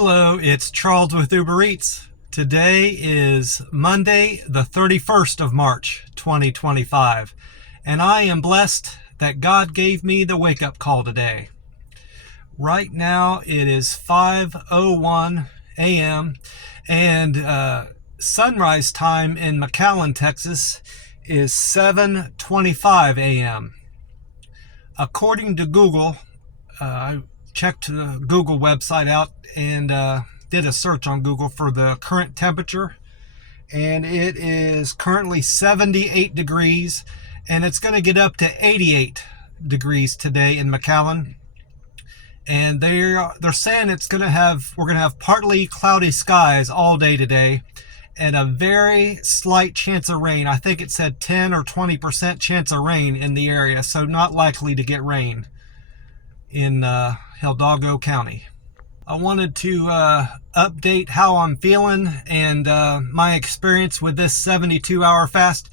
Hello, it's Charles with Uber Eats. Today is Monday, the 31st of March, 2025, and I am blessed that God gave me the wake-up call today. Right now, it is 5:01 a.m., and sunrise time in McAllen, Texas is 7:25 a.m. According to Google, I checked the Google website out and did a search on Google for the current temperature, and it is currently 78 degrees, and it's going to get up to 88 degrees today in McAllen. And they're saying we're going to have partly cloudy skies all day today, and a very slight chance of rain. I think it said 10 or 20% chance of rain in the area, so not likely to get rain in Hidalgo County. I wanted to update how I'm feeling and my experience with this 72-hour fast.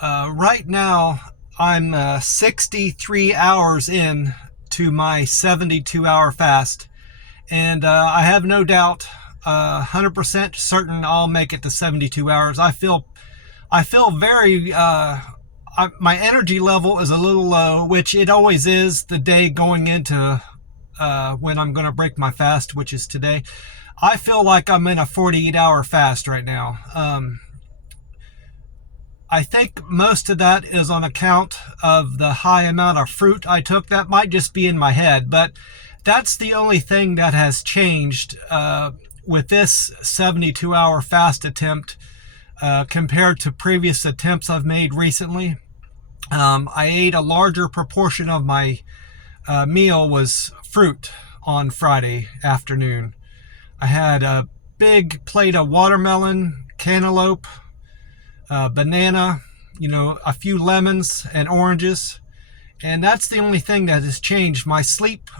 Right now, I'm 63 hours in to my 72-hour fast, and I have no doubt, 100% certain I'll make it to 72 hours. I feel very my energy level is a little low, which it always is the day going into when I'm going to break my fast, which is today. I feel like I'm in a 48-hour fast right now. I think most of that is on account of the high amount of fruit I took. That might just be in my head, but that's the only thing that has changed with this 72-hour fast attempt compared to previous attempts I've made recently. I ate a larger proportion of my meal was fruit on Friday afternoon. I had a big plate of watermelon, cantaloupe, banana, a few lemons and oranges, and that's the only thing that has changed. My sleep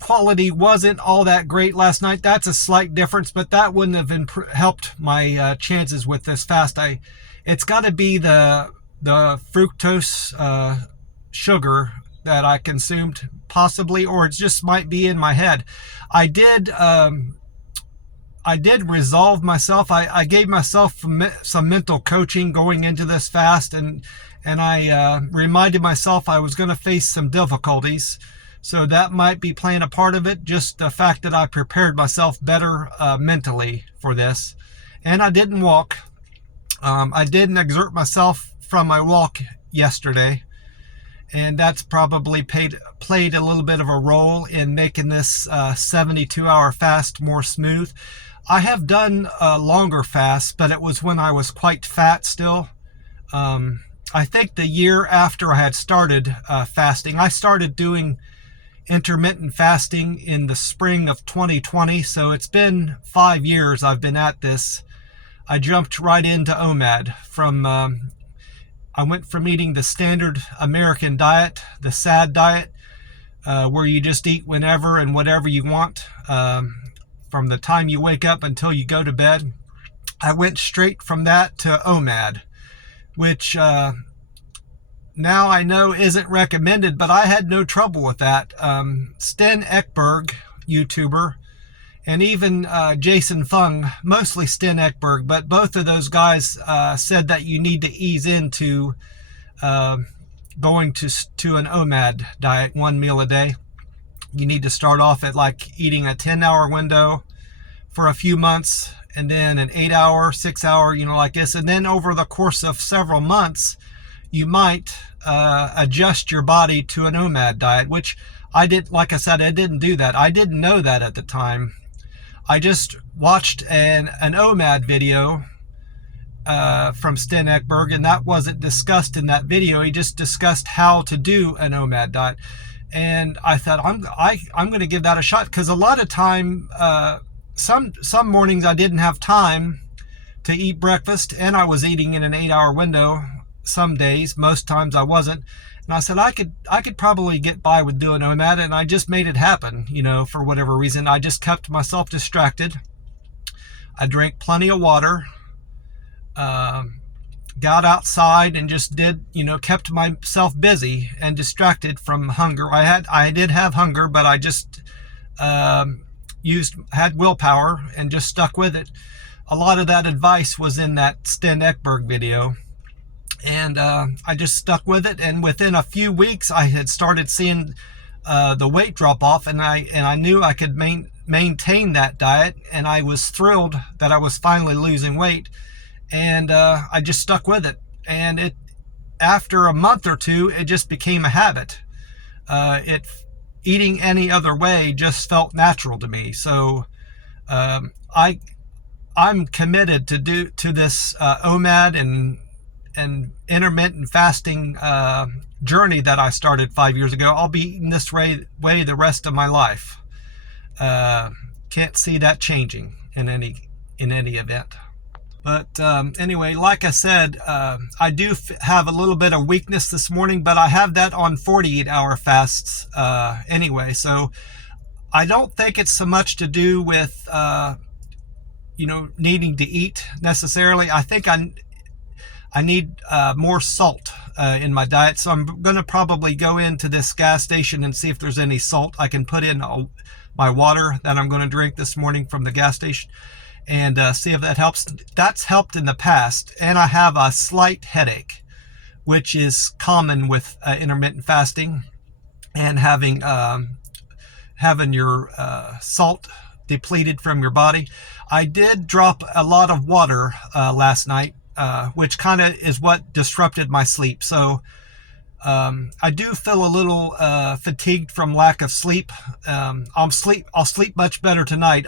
quality wasn't all that great last night. That's a slight difference, but that wouldn't have helped my chances with this fast. It's got to be the fructose sugar that I consumed, possibly, or it just might be in my head. I did resolve myself. I gave myself some mental coaching going into this fast, and I reminded myself I was going to face some difficulties. So that might be playing a part of it, just the fact that I prepared myself better mentally for this. And I didn't walk. I didn't exert myself from my walk yesterday, and that's probably played a little bit of a role in making this 72-hour fast more smooth. I have done longer fasts, but it was when I was quite fat still. I think the year after I had started fasting, I started doing intermittent fasting in the spring of 2020, so it's been 5 years I've been at this. I jumped right into OMAD. I went from eating the standard American diet, the SAD diet, where you just eat whenever and whatever you want, from the time you wake up until you go to bed. I went straight from that to OMAD, which now I know isn't recommended, but I had no trouble with that. Sten Ekberg, YouTuber, and even Jason Fung, mostly Sten Ekberg, but both of those guys said that you need to ease into going to an OMAD diet, one meal a day. You need to start off at like eating a 10-hour window for a few months, and then an 8-hour, 6-hour, like this. And then over the course of several months, you might adjust your body to an OMAD diet, which I did. Like I said, I didn't do that. I didn't know that at the time. I just watched an OMAD video from Sten Ekberg, and that wasn't discussed in that video. He just discussed how to do an OMAD diet. And I thought, I'm going to give that a shot, because a lot of time, some mornings I didn't have time to eat breakfast, and I was eating in an 8-hour window some days. Most times I wasn't. And I said I could probably get by with doing OMAD, and I just made it happen, for whatever reason. I just kept myself distracted. I drank plenty of water, got outside and just kept myself busy and distracted from hunger. I did have hunger, but I just had willpower and just stuck with it. A lot of that advice was in that Sten Ekberg video, and I just stuck with it. And within a few weeks, I had started seeing the weight drop off, and I knew I could maintain that diet, and I was thrilled that I was finally losing weight, and I just stuck with it. And after a month or two, it just became a habit. Eating any other way just felt natural to me. So I'm committed to this OMAD and intermittent fasting journey that I started 5 years ago. I'll be eating this way the rest of my life. Can't see that changing in any event. But anyway, like I said, I do have a little bit of weakness this morning, but I have that on 48-hour fasts anyway. So I don't think it's so much to do with needing to eat necessarily. I think I need more salt in my diet. So I'm going to probably go into this gas station and see if there's any salt I can put in my water that I'm going to drink this morning from the gas station, and see if that helps. That's helped in the past. And I have a slight headache, which is common with intermittent fasting and having your salt depleted from your body. I did drop a lot of water last night, which kind of is what disrupted my sleep. So I do feel a little fatigued from lack of sleep. I'll sleep much better tonight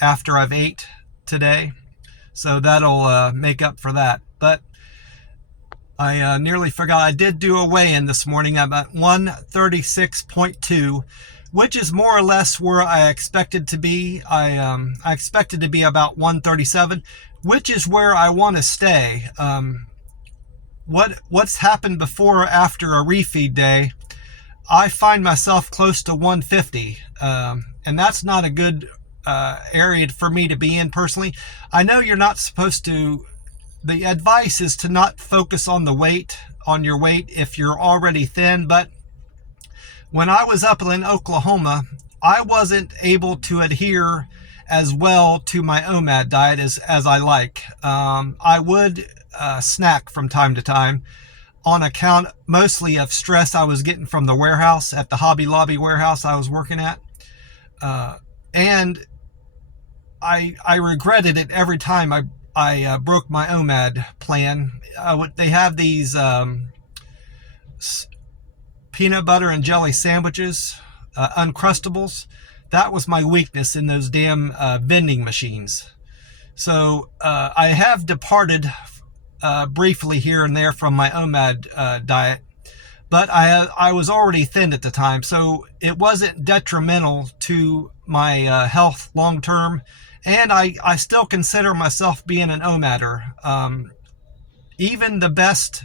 after I've ate today. So that'll make up for that. But I nearly forgot. I did do a weigh-in this morning. I'm at 136.2, which is more or less where I expected to be. I expected to be about 137, which is where I want to stay. What's happened before or after a refeed day, I find myself close to 150, and that's not a good area for me to be in personally. I know you're not supposed to. The advice is to not focus on your weight if you're already thin, but when I was up in Oklahoma, I wasn't able to adhere as well to my OMAD diet as I like. I would snack from time to time on account mostly of stress I was getting from the warehouse, at the Hobby Lobby warehouse I was working at. And I regretted it every time I broke my OMAD plan. They have these peanut butter and jelly sandwiches, Uncrustables. That was my weakness in those damn vending machines. So I have departed briefly here and there from my OMAD diet, but I was already thin at the time, so it wasn't detrimental to my health long term, and I still consider myself being an OMADer. Even the best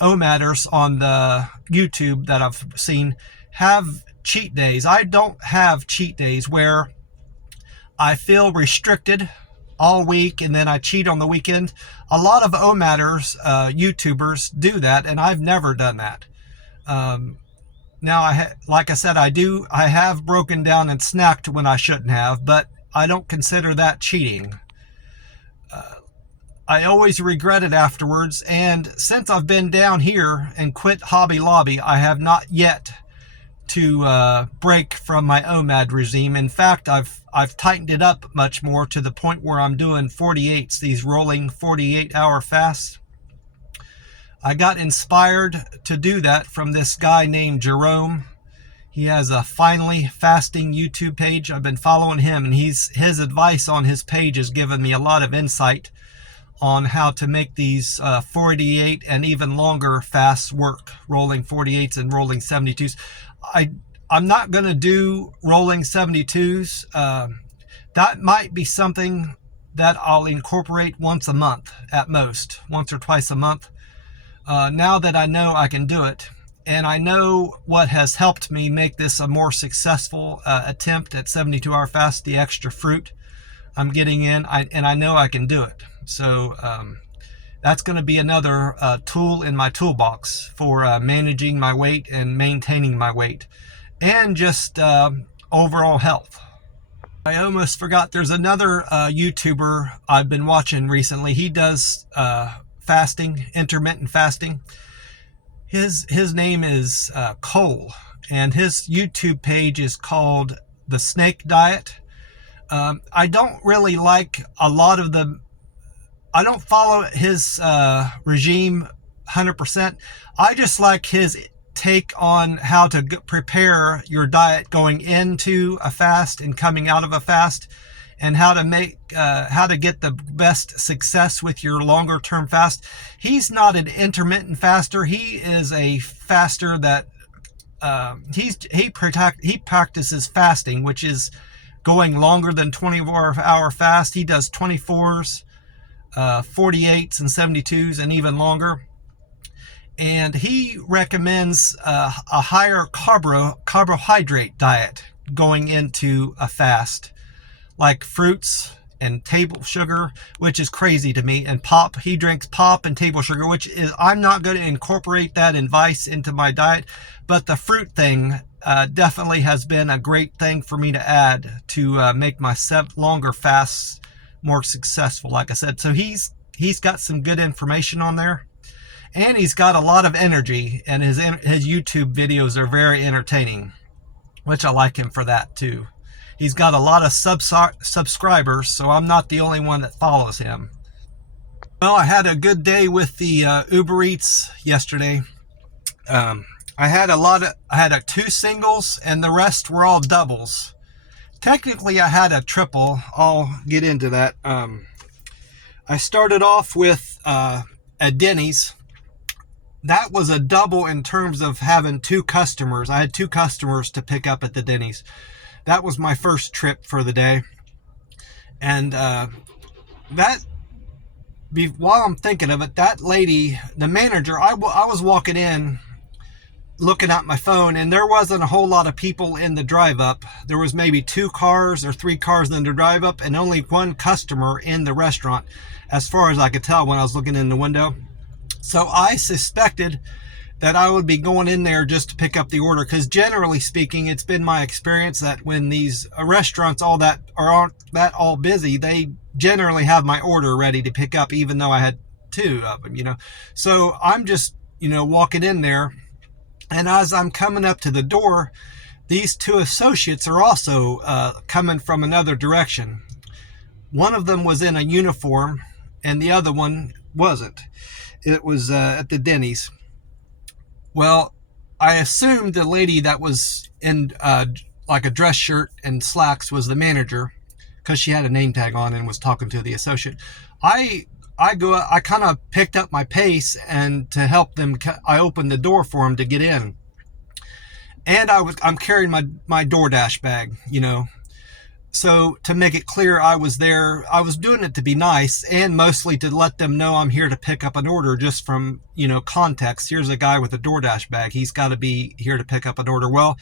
OMADers on the YouTube that I've seen have cheat days. I don't have cheat days where I feel restricted all week and then I cheat on the weekend. A lot of OMADers, YouTubers do that, and I've never done that. Now, like I said, I have broken down and snacked when I shouldn't have, but I don't consider that cheating. I always regret it afterwards, and since I've been down here and quit Hobby Lobby, I have not yet to break from my OMAD regime. In fact, I've tightened it up much more, to the point where I'm doing 48s, these rolling 48-hour fasts. I got inspired to do that from this guy named Jerome. He has a Finally Fasting YouTube page. I've been following him, and his advice on his page has given me a lot of insight on how to make these 48 and even longer fasts work, rolling 48s and rolling 72s. I'm not going to do rolling 72s. That might be something that I'll incorporate once a month at most, once or twice a month. Now that I know I can do it, and I know what has helped me make this a more successful attempt at 72-hour fast, the extra fruit I'm getting in, and I know I can do it. So that's going to be another tool in my toolbox for managing my weight and maintaining my weight, and just overall health. I almost forgot, there's another YouTuber I've been watching recently. He does fasting, intermittent fasting. His name is Cole, and his YouTube page is called The Snake Diet. I don't really like a lot of I don't follow his regime 100%. I just like his take on how to prepare your diet going into a fast and coming out of a fast, and how to get the best success with your longer term fast. He's not an intermittent faster. He is a faster that he practices fasting, which is going longer than 24-hour fast. He does 24s, 48s, and 72s, and even longer. And he recommends a higher carbohydrate diet going into a fast, like fruits and table sugar, which is crazy to me, and pop. He drinks pop and table sugar, which is, I'm not going to incorporate that advice into my diet, but the fruit thing definitely has been a great thing for me to add to make my longer fasts more successful, like I said. So he's got some good information on there. And he's got a lot of energy, and his YouTube videos are very entertaining, which I like him for that too. He's got a lot of subscribers, so I'm not the only one that follows him. Well, I had a good day with the Uber Eats yesterday. I had 2 singles, and the rest were all doubles. Technically, I had a triple. I'll get into that. I started off with a Denny's. That was a double in terms of having 2 customers. I had 2 customers to pick up at the Denny's. That was my first trip for the day. And while I'm thinking of it, that lady, the manager, I was walking in looking at my phone, and there wasn't a whole lot of people in the drive-up. There was maybe 2 cars or 3 cars in the drive-up, and only 1 customer in the restaurant, as far as I could tell when I was looking in the window. So I suspected that I would be going in there just to pick up the order, because generally speaking, it's been my experience that when these restaurants aren't that all busy, they generally have my order ready to pick up, even though I had 2 of them, So I'm just, walking in there, and as I'm coming up to the door, these 2 associates are also coming from another direction. One of them was in a uniform, and the other one wasn't. It was at the Denny's. Well, I assumed the lady that was in like a dress shirt and slacks was the manager, because she had a name tag on and was talking to the associate. I kind of picked up my pace, and to help them, I opened the door for them to get in. And I'm carrying my DoorDash bag, So to make it clear, I was there. I was doing it to be nice, and mostly to let them know I'm here to pick up an order, just from, context. Here's a guy with a DoorDash bag. He's got to be here to pick up an order. Well,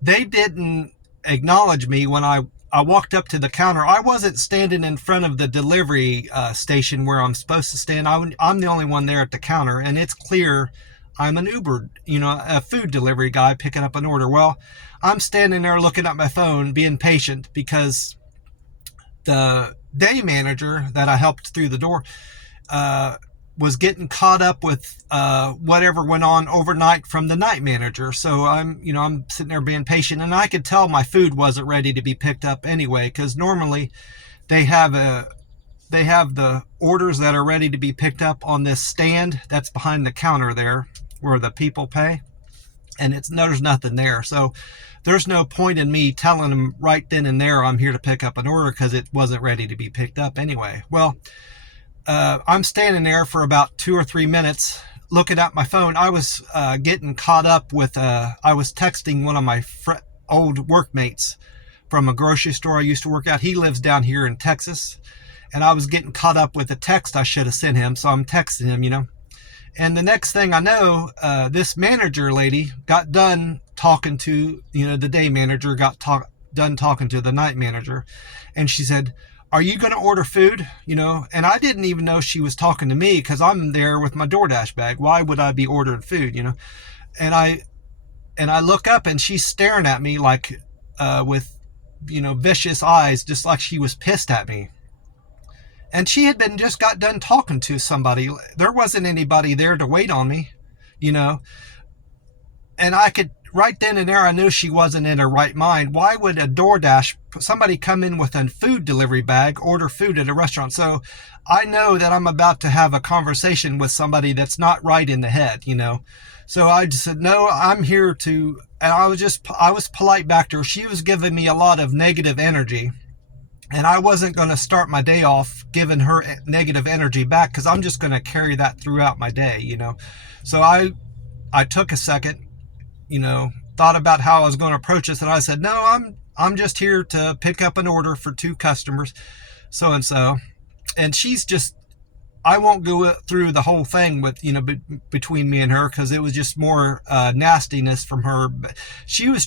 they didn't acknowledge me when I walked up to the counter. I wasn't standing in front of the delivery station where I'm supposed to stand. I'm the only one there at the counter, and it's clear I'm an Uber, a food delivery guy picking up an order. Well, I'm standing there looking at my phone, being patient, because the day manager that I helped through the door was getting caught up with whatever went on overnight from the night manager. So I'm sitting there being patient, and I could tell my food wasn't ready to be picked up anyway, because normally they have the orders that are ready to be picked up on this stand that's behind the counter there where the people pay, and there's nothing there. So there's no point in me telling them right then and there I'm here to pick up an order, because it wasn't ready to be picked up anyway. Well, I'm standing there for about 2 or 3 minutes looking at my phone. I was getting caught up with I was texting one of my old workmates from a grocery store I used to work at. He lives down here in Texas, and I was getting caught up with a text I should have sent him, so I'm texting him, And the next thing I know, this manager lady got done talking to, the day manager, done talking to the night manager. And she said, "Are you going to order food?" And I didn't even know she was talking to me, because I'm there with my DoorDash bag. Why would I be ordering food, And I look up, and she's staring at me like with vicious eyes, just like she was pissed at me. And she had just got done talking to somebody. There wasn't anybody there to wait on me, you know. And I could, right then and there, I knew she wasn't in her right mind. Why would a DoorDash, somebody come in with a food delivery bag, order food at a restaurant? So I know that I'm about to have a conversation with somebody that's not right in the head, So I just said, no, I'm here to, and I was polite back to her. She was giving me a lot of negative energy. And I wasn't going to start my day off giving her negative energy back, because I'm just going to carry that throughout my day, So I took a second, thought about how I was going to approach this, and I said, no, I'm just here to pick up an order for 2 customers, so and so. And she's just, I won't go through the whole thing with, between me and her, because it was just more nastiness from her. But she was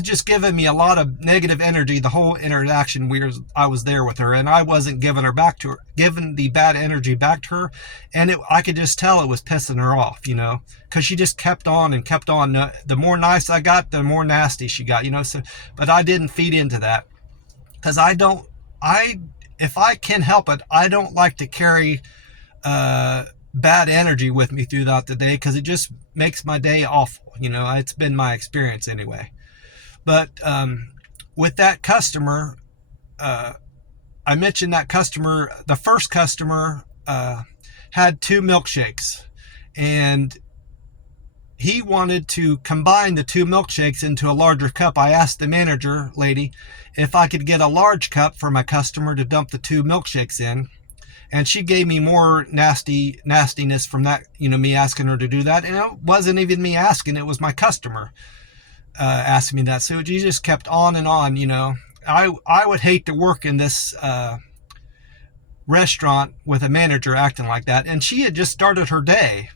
just giving me a lot of negative energy the whole interaction I was there with her, and I wasn't giving the bad energy back to her, and I could just tell it was pissing her off, because she just kept on and kept on. The more nice I got, the more nasty she got, So, but I didn't feed into that, because if I can help it, I don't like to carry bad energy with me throughout the day, because it just makes my day awful. It's been my experience anyway. But with that customer, I mentioned that customer, the first customer had 2 milkshakes, and he wanted to combine the 2 milkshakes into a larger cup. I asked the manager lady if I could get a large cup for my customer to dump the 2 milkshakes in. And she gave me more nastiness from that, me asking her to do that. And it wasn't even me asking, it was my customer asked me that. So she just kept on and on. I would hate to work in this restaurant with a manager acting like that. And she had just started her day,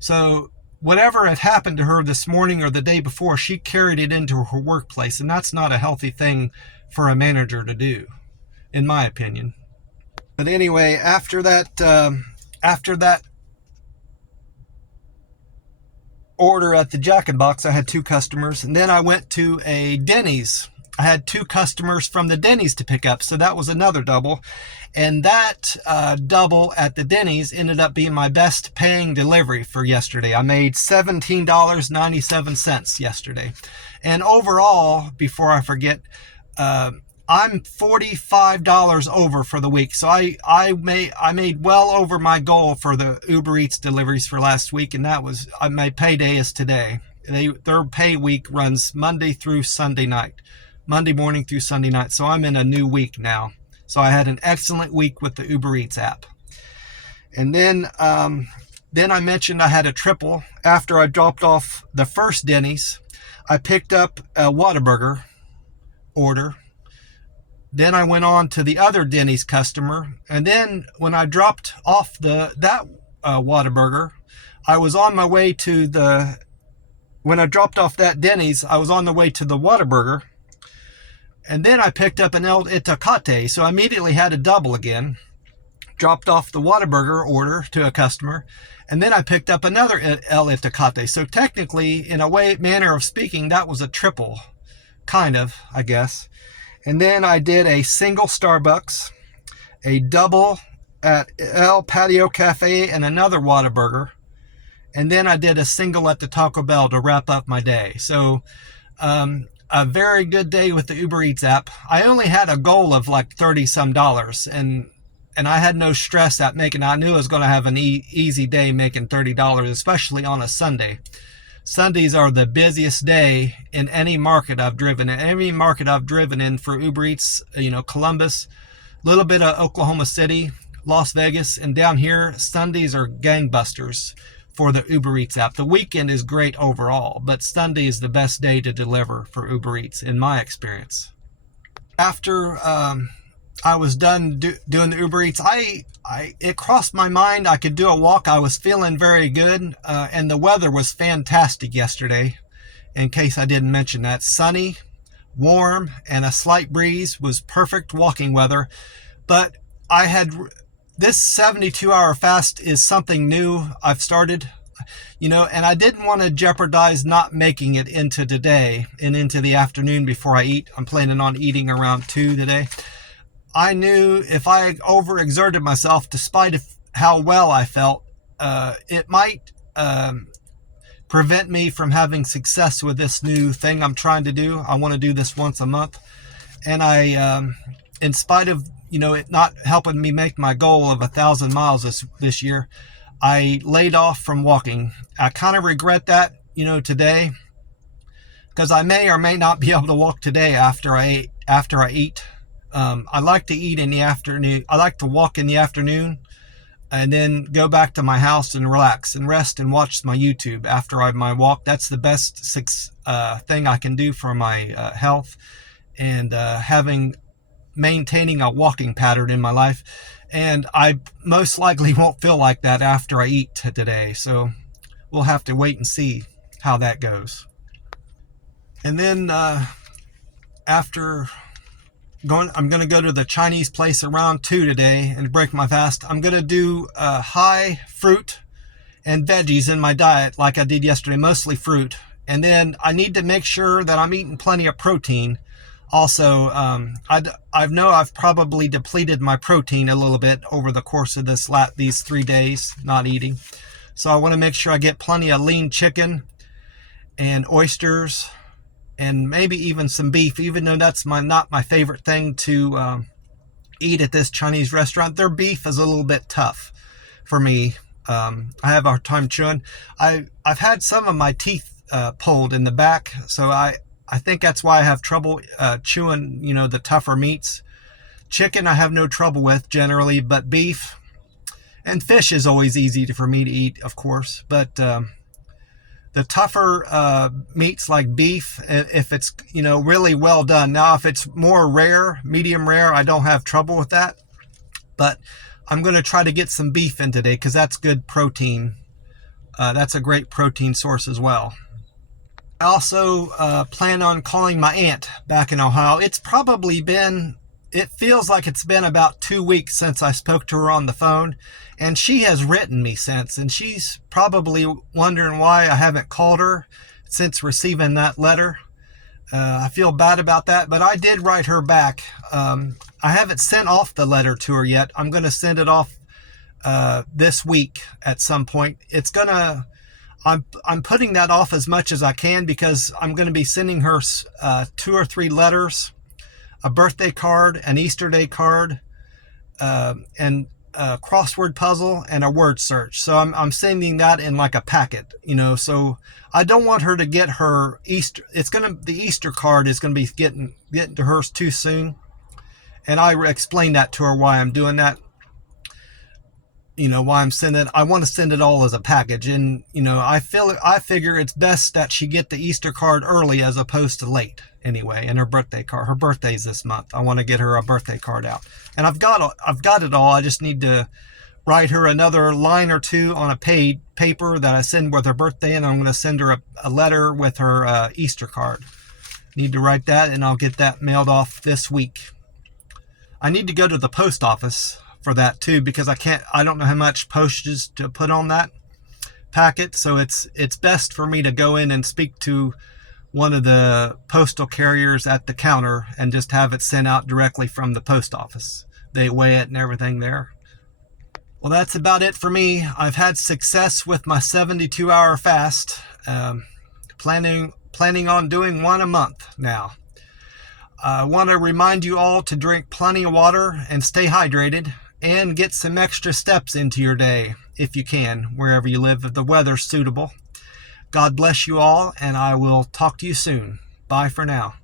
so whatever had happened to her this morning or the day before, she carried it into her workplace, and that's not a healthy thing for a manager to do, in my opinion. But anyway, after that order at the Jack in the Box, I had 2 customers, and then I went to a Denny's. I had 2 customers from the Denny's to pick up, so that was another double. And that double at the Denny's ended up being my best paying delivery for yesterday. I made $17.97 yesterday. And overall, before I forget, I'm $45 over for the week. So I made well over my goal for the Uber Eats deliveries for last week, and that was, my payday is today. Their pay week runs Monday through Sunday night, Monday morning through Sunday night. So I'm in a new week now. So I had an excellent week with the Uber Eats app. And then I mentioned I had a triple. After I dropped off the first Denny's, I picked up a Whataburger order. Then I went on to the other Denny's customer. And then when I dropped off that Whataburger, I was on my way to when I dropped off that Denny's, I was on the way to the Whataburger. And then I picked up an El Itacate, so I immediately had a double again. Dropped off the Whataburger order to a customer, and then I picked up another El Itacate. So technically, in a manner of speaking, that was a triple, kind of, I guess. And then I did a single Starbucks, a double at El Patio Cafe, and another Whataburger. And then I did a single at the Taco Bell to wrap up my day. So, a very good day with the Uber Eats app. I only had a goal of like $30-some, and I had no stress at making. I knew I was going to have an easy day making $30, especially on a Sunday. Sundays are the busiest day in any market I've driven in. Any market I've driven in for Uber Eats, Columbus, a little bit of Oklahoma City, Las Vegas, and down here, Sundays are gangbusters for the Uber Eats app. The weekend is great overall, but Sunday is the best day to deliver for Uber Eats, in my experience. After I was done doing the Uber Eats, it crossed my mind I could do a walk. I was feeling very good, and the weather was fantastic yesterday. In case I didn't mention that, sunny, warm, and a slight breeze was perfect walking weather. But this 72-hour fast is something new I've started. And I didn't want to jeopardize not making it into today and into the afternoon before I eat. I'm planning on eating around 2 today. I knew if I overexerted myself, despite how well I felt, it might prevent me from having success with this new thing I'm trying to do. I want to do this once a month. And I, in spite of, it not helping me make my goal of 1,000 miles this year, I laid off from walking. I kind of regret that, today, because I may or may not be able to walk today after I eat. I like to eat in the afternoon. I like to walk in the afternoon and then go back to my house and relax and rest and watch my YouTube after my walk. That's the best thing I can do for my health and maintaining a walking pattern in my life. And I most likely won't feel like that after I eat today. So we'll have to wait and see how that goes. And then after I'm going to go to the Chinese place around 2 today and break my fast. I'm going to do high fruit and veggies in my diet like I did yesterday, mostly fruit. And then I need to make sure that I'm eating plenty of protein. Also, I know I've probably depleted my protein a little bit over the course of these 3 days not eating. So I want to make sure I get plenty of lean chicken and oysters and maybe even some beef, even though that's not my favorite thing to eat at this Chinese restaurant. Their beef is a little bit tough for me. I have a hard time chewing. I've had some of my teeth pulled in the back, so I think that's why I have trouble chewing, the tougher meats. Chicken I have no trouble with generally, but beef and fish is always easy for me to eat, of course. But the tougher meats like beef, if it's, really well done. Now, if it's more rare, medium rare, I don't have trouble with that. But I'm going to try to get some beef in today because that's good protein. That's a great protein source as well. I also plan on calling my aunt back in Ohio. It feels like it's been about 2 weeks since I spoke to her on the phone, and she has written me since, and she's probably wondering why I haven't called her since receiving that letter. I feel bad about that, but I did write her back. I haven't sent off the letter to her yet. I'm going to send it off this week at some point. I'm putting that off as much as I can because I'm going to be sending her 2 or 3 letters, a birthday card, an Easter Day card, and a crossword puzzle, and a word search. So I'm sending that in like a packet, so I don't want her to get her Easter. The Easter card is going to be getting to hers too soon. And I explained that to her why I'm doing that. Why I'm sending it. I want to send it all as a package. And, I figure it's best that she get the Easter card early as opposed to late anyway. And her birthday card. Her birthday's this month. I want to get her a birthday card out. And I've got it all. I just need to write her another line or 2 on a paper that I send with her birthday. And I'm going to send her a letter with her Easter card. Need to write that, and I'll get that mailed off this week. I need to go to the post office for that too, because I don't know how much postage to put on that packet. So it's best for me to go in and speak to one of the postal carriers at the counter and just have it sent out directly from the post office. They weigh it and everything there. Well, that's about it for me. I've had success with my 72-hour fast. Planning on doing one a month now. I want to remind you all to drink plenty of water and stay hydrated, and get some extra steps into your day if you can, wherever you live, if the weather's suitable. God bless you all, and I will talk to you soon. Bye for now.